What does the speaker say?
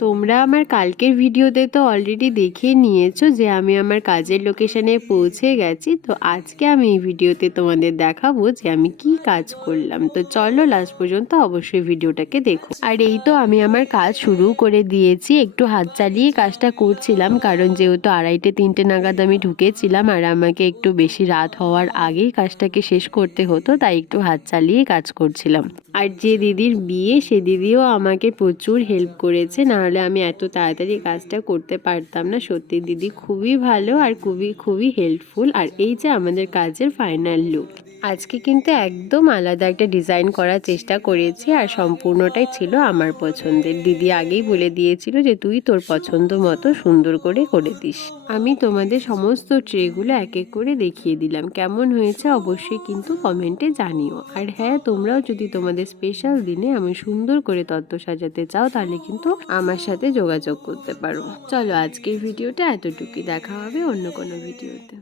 তোমরা আমার কালকের ভিডিওতে তো অলরেডি দেখে নিয়েছো যে আমি আমার কাজের লোকেশনে পৌঁছে গেছি। তো আজকে আমি এই ভিডিওতে তোমাদের দেখাবো যে আমি কি কাজ করলাম। তো চলো লাস্ট পর্যন্ত অবশ্যই ভিডিওটাকে দেখো। আর এই তো আমি আমার কাজ শুরু করে দিয়েছি, একটু হাত চালিয়ে কাজটা করছিলাম, কারণ যেহেতু 2:30-3টে নাগাদ আমি ঢুকেছিলাম আর আমাকে একটু বেশি রাত হওয়ার আগেই কাজটাকে শেষ করতে হতো, তাই একটু হাত চালিয়ে কাজ করছিলাম। আর যে দিদির বিয়ে, সে দিদিও আমাকে প্রচুর হেল্প করেছে, নাহলে আমি এত তাড়াতাড়ি কাজটা করতে পারতাম না। সত্যি দিদি খুবই ভালো আর খুবই খুবই হেল্পফুল। আর এই যে আমাদের কাজের ফাইনাল লুক, আজকে কিন্তু একদম আলাদা একটা ডিজাইন করার চেষ্টা করেছি আর সম্পূর্ণটাই ছিল আমার পছন্দের। দিদি আগেই বলে দিয়েছিল যে তুই তোর পছন্দ মতো সুন্দর করে করে দিস। আমি তোমাদের সমস্ত ট্রেগুলো এক এক করে দেখিয়ে দিলাম, কেমন হয়েছে অবশ্যই কিন্তু কমেন্টে জানিও। আর হ্যাঁ, তোমরাও যদি তোমাদের স্পেশাল দিনে আমি সুন্দর করে তত্ত্ব সাজাতে চাও তাহলে কিন্তু আমার সাথে যোগাযোগ করতে পারো। চলো আজকের ভিডিওটা এতটুকুই, দেখা হবে অন্য কোনো ভিডিওতে।